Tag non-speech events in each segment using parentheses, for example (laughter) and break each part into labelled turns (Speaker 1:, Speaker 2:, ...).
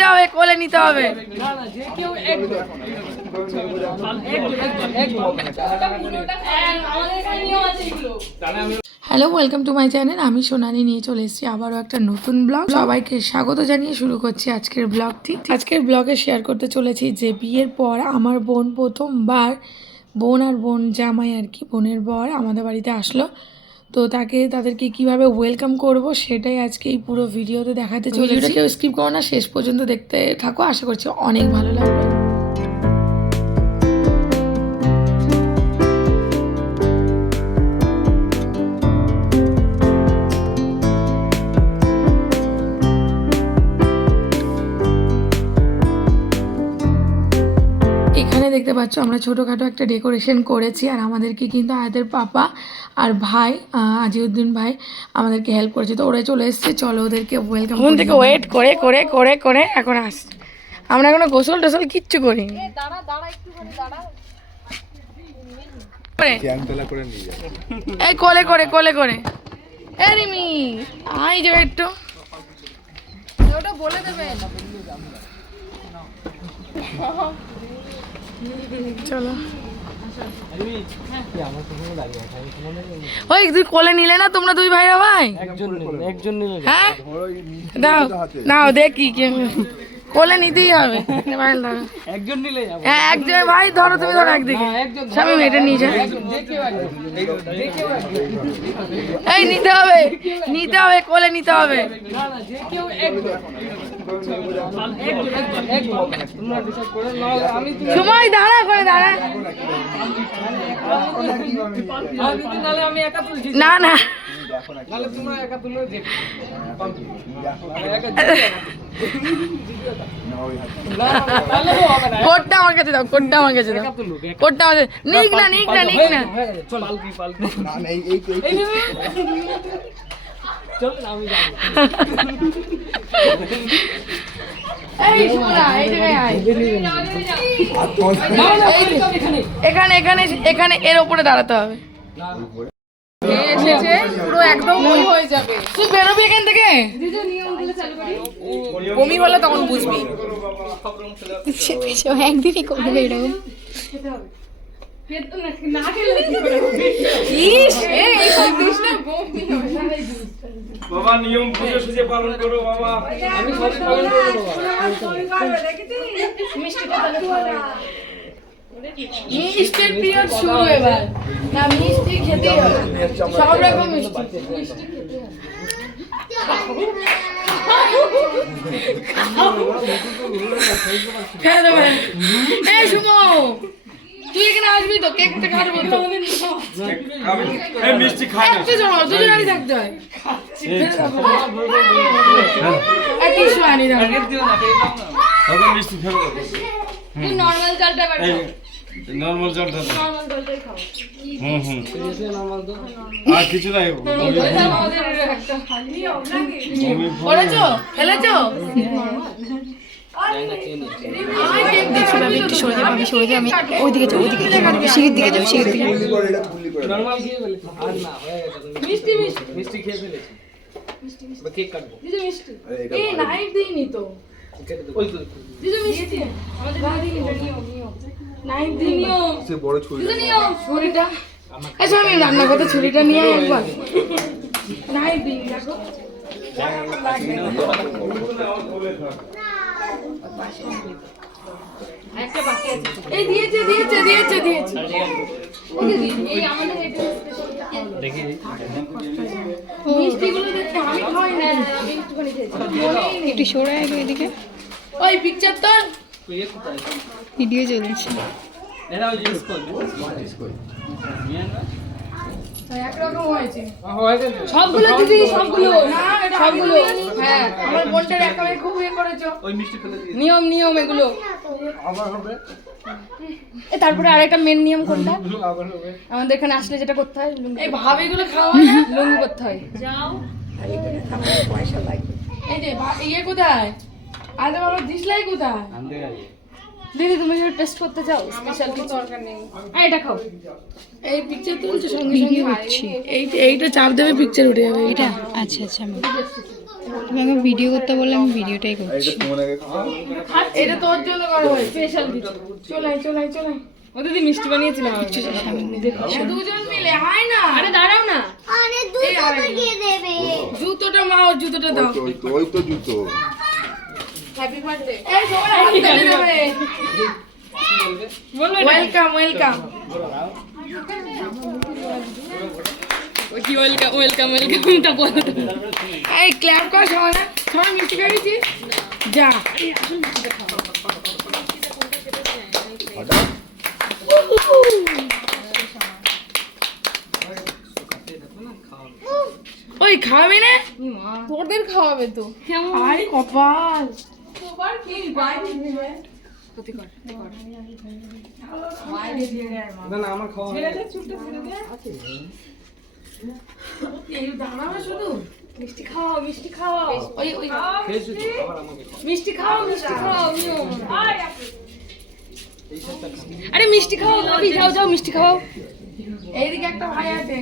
Speaker 1: নিতে হবে, কোলে নিতে হবে। Hello, welcome to my channel. আমি সোনালি নিয়ে চলে এসেছি আবারও একটা নতুন ব্লগ। সবাইকে স্বাগত জানিয়ে শুরু করছি আজকের ব্লগটি। আজকের ব্লগে শেয়ার করতে চলেছি যে বিয়ের পর আমার বোন প্রথমবার, বোন আর বোন জামাই আর কি, বোনের বর আমাদের বাড়িতে আসলো। তো তাকে তাদেরকে কীভাবে ওয়েলকাম করব সেটাই আজকে এই পুরো ভিডিওতে দেখাতে চলেছি। ভিডিওটা কেউ স্কিপ করো না শেষ পর্যন্ত দেখতে থাকো। আশা করছি অনেক ভালো লাগবে। দেখতে পাচ্ছ আমরা ছোটোখাটো একটা ডেকোরেশন করেছি আর আমাদেরকে কিন্তু আয়াতের পাপা আর ভাই আজিউদ্দিন ভাই আমাদেরকে হেল্প করেছে। তো ওরা চলে এসছে চলো ওদেরকে ওয়েলকাম ফোন থেকে ওয়েট করে করে করে করে এখন আস। আমরা এখনও গোসল টোসল কিচ্ছু করিনি। করে। এই কোলে করে কোলে করে এ রিমি আই যাবে একটু। ওটা বলে দেবেন চলো। ওই তুই কোলে নিলে না তোমরা দুই ভাইরা ভাই? হ্যাঁ? দাও নাও দেখি কোলে নিতেই হবে।
Speaker 2: একজন নিলে
Speaker 1: হ্যাঁ একজন ভাই ধরো তুমি ধরো একদিকে। স্বামী এটা নিয়ে যাও এই নিতে হবে। নিতে হবে কোলে নিতে হবে।
Speaker 2: না না যে কেউ একজন।
Speaker 1: সময় দাঁড়া করে দাঁড়া। না না। কোটটা আমার কাছে দাও কোটটা আমার কাছে দাও। কোটটা আমার নিক না নিক না নিক না।
Speaker 2: চল পালকি পালকি।
Speaker 3: না না এই এই এই-
Speaker 2: এই নে, নে। চল আমি যাব।
Speaker 1: এখানে। এখানে এখানে এর উপরে দাঁড়াতে হবে। এসেছে? পুরো একদম বই হয়ে যাবে। তুই বেরোবি এখান থেকে? বমি হলে তখন বুঝবি।
Speaker 4: একদিনই করবে এরকম
Speaker 5: বাবা নিয়ম বুঝে সুঝে পালন করো বাবা।
Speaker 2: আমি সব পালন করব
Speaker 1: মিষ্টির পিরিয়ড শুরু এবার। না মিষ্টি খেতেই হবে। সব রকম মিষ্টি। ফেলে দেবে। এই সুমো তুই এখানে আসবি তো? কেক কেকটা কাটবো তো
Speaker 5: খাবে। এই মিষ্টি না
Speaker 1: একটা জমা দুজনেরই থাকতে হয়। আর টিসু আনি দাও
Speaker 5: তবে মিষ্টি ফেলো
Speaker 4: নর্মাল চালটা বাড়ি
Speaker 5: এই নর্মাল জলটা।
Speaker 4: নর্মাল জলটাই খাও।
Speaker 5: হুম হুম। আর কিছু নাই
Speaker 1: করেছ? ফেলেছো?
Speaker 4: দেখছি একটু সরে যাব আমি সরে যাব আমি ওইদিকে যাব ওইদিকে সিঁড়ির দিকে যাব সিঁড়ির দিকে
Speaker 3: ফুলি করে এটা ফুলি করে।
Speaker 2: নরমাল খেয়ে ফেলেছি। আর না হয়ে গেছে তুমি
Speaker 1: মিষ্টি মিষ্টি।
Speaker 2: মিষ্টি খেয়ে ফেলেছি। এবার কেক কাটবো।
Speaker 1: মিষ্টি। এই নাইট দিইনি তো।
Speaker 2: ওই তো
Speaker 1: দিদি মিষ্টি। আমাদের বাড়ি নাইট দিইনি
Speaker 3: সে বড় ছুরি
Speaker 1: ছুরিটা। আচ্ছা আমি রান্না করতে ছুরিটা নিয়ে একবার। (laughs) নাই দিন দেখো। এই দিয়েছে দিয়েছে দিয়েছে দিয়েছে মিষ্টিগুলো দেখতে আমি খাই না আমি একটুখানি খেয়েছি
Speaker 4: একটু সরে এদিকে
Speaker 1: ওই পিকচার তো
Speaker 4: ভিডিও চলছে
Speaker 2: এরা করবে
Speaker 1: একরকম হয়েছে। সবগুলো দিদি সবগুলো। সবগুলো হ্যাঁ আমার বোনটার একেবারে খুব ইয়ে করেছ।
Speaker 2: ওই মিষ্টি ফেলে দিয়ে।
Speaker 1: নিয়ম নিয়ম এগুলো।
Speaker 2: আবার হবে?
Speaker 4: এ তারপরে আরেকটা মেন নিয়ম কোনটা? আমাদের এখানে আসলে যেটা করতে হয়
Speaker 1: এই ভাবিগুলো খাওয়া না
Speaker 4: লুঙ্গি করতে হয়।
Speaker 1: এই যে ইয়ে কোথায়? আরে বাবা দিসলাই কোথায়?
Speaker 4: দিদি তুমি যদি টেস্ট করতে চাও স্পেশাল কিছু দরকার নেই। আর এটা খাও
Speaker 1: এই পিকচার তুলছে সঙ্গে সঙ্গে? এই এইটা চাপ দেবে পিকচার উঠে যাবে এটা
Speaker 4: আচ্ছা আচ্ছা আমি
Speaker 6: তুমি আমাকে ভিডিও করতে বললে আমি ভিডিওটাই করছি।
Speaker 3: এটা
Speaker 1: তোর জন্য করা হয়েছে স্পেশাল কিছু চলাই চলাই চলাই
Speaker 4: ও দিদি মিষ্টি বানিয়েছিলাম আমি।
Speaker 1: দুজন মিলে হয় না?
Speaker 4: আরে দাঁড়াও না।
Speaker 7: আরে দুটো দিয়ে দেবে।
Speaker 1: জুতোটা মা ওর জুতোটা দাও।
Speaker 3: ওই তো ওই তো জুতো
Speaker 1: এই সবাই হাত তালি দেবে ওয়েলকাম ওয়েলকাম
Speaker 4: কি ওয়েলকাম ওয়েলকাম ওয়েলকামটা বলো
Speaker 1: এই ক্ল্যাপ কর সবাই সবাই মিষ্টি খাইছি যা ওই খাওয়াবে না?
Speaker 4: তোদের খাওয়াবে তো।
Speaker 1: আরে কপাল।
Speaker 2: না না আমার খাওয়া
Speaker 1: এই দাঁড়াবে শুধু?
Speaker 4: মিষ্টি খাও মিষ্টি খাও।
Speaker 1: ওই ওই
Speaker 4: মিষ্টি? খাও। মিষ্টি খাও আরে মিষ্টি খাও ভাবি যাও যাও মিষ্টি খাও।
Speaker 1: এইদিকে একটা ভাই আছে।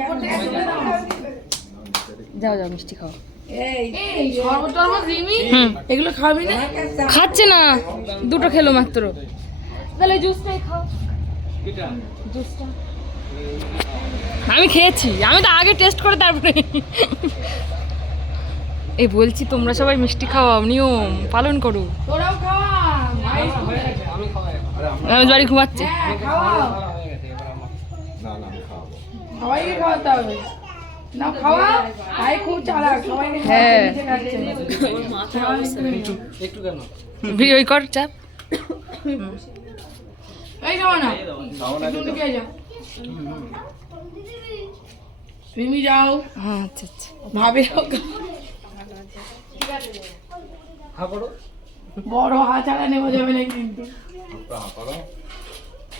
Speaker 1: উপর থেকে তুলে দাও।
Speaker 4: যাও যাও মিষ্টি খাও।
Speaker 1: এগুলো খাবি না?
Speaker 4: খাচ্ছে না। দুটো খেলো মাত্র। তাহলে জুসটাই খাও। জুসটা আমি খেয়েছি। আমি তো আগে টেস্ট করে তারপরে। এই বলছি তোমরা সবাই মিষ্টি খাওয়াও নিয়ম পালন করো।
Speaker 1: তোরাও খাওয়া ভাই
Speaker 4: আমি বাড়ি ঘুমাচ্ছে।
Speaker 1: হ্যাঁ,
Speaker 3: খাওয়াবো।
Speaker 1: সবাইকে খাওয়াতে হবে। না খাওয়া? ভাই খুব চালাক
Speaker 4: হ্যাঁ।
Speaker 2: একটু কেন
Speaker 4: কর চাপ।
Speaker 1: এই না। খেয়ে যাও।
Speaker 4: হ্যাঁ আচ্ছা আচ্ছা।
Speaker 1: ভাবে
Speaker 2: হা
Speaker 1: বড় ছাড়া নেওয়া যাবে না কিন্তু?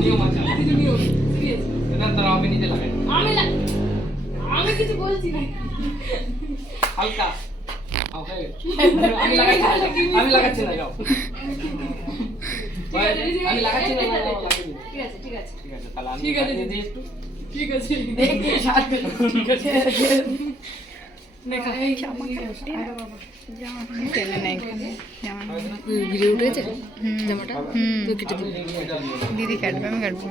Speaker 4: নিয়ম আছে
Speaker 2: আমি
Speaker 4: কিছু বলছি না
Speaker 2: হালকা হয়ে। আমি লাগাচ্ছি না, আমি লাগাচ্ছি না যাও আমি লাগাচ্ছি না।
Speaker 4: ঠিক আছে ঠিক আছে
Speaker 2: ঠিক আছে তাহলে
Speaker 4: ঠিক আছে,
Speaker 2: লাগিয়ে একটু
Speaker 4: ঠিক আছে
Speaker 1: দেখি সাথে।
Speaker 6: টেনে নেয় এখানে জামা
Speaker 4: ভিডিও উঠেছে জামাটা
Speaker 6: হুম
Speaker 4: তো কেটে দিবি
Speaker 6: দিদি কাটবে আমি কাটবো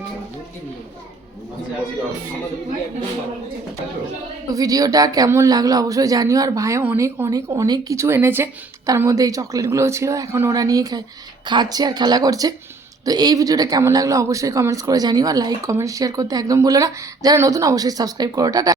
Speaker 1: ভিডিওটা কেমন লাগল অবশ্যই জানিও, আর ভাই অনেক অনেক অনেক কিছু এনেছে। তার মধ্যে এই চকলেটগুলোও ছিল, এখন ওরা নিয়ে খাচ্ছে আর খেলা করছে। তো এই ভিডিওটা কেমন লাগল অবশ্যই কমেন্টস করে জানিও, আর লাইক কমেন্ট শেয়ার করতে একদম বলো না। যারা নতুন, অবশ্যই সাবস্ক্রাইব করো। টাটা।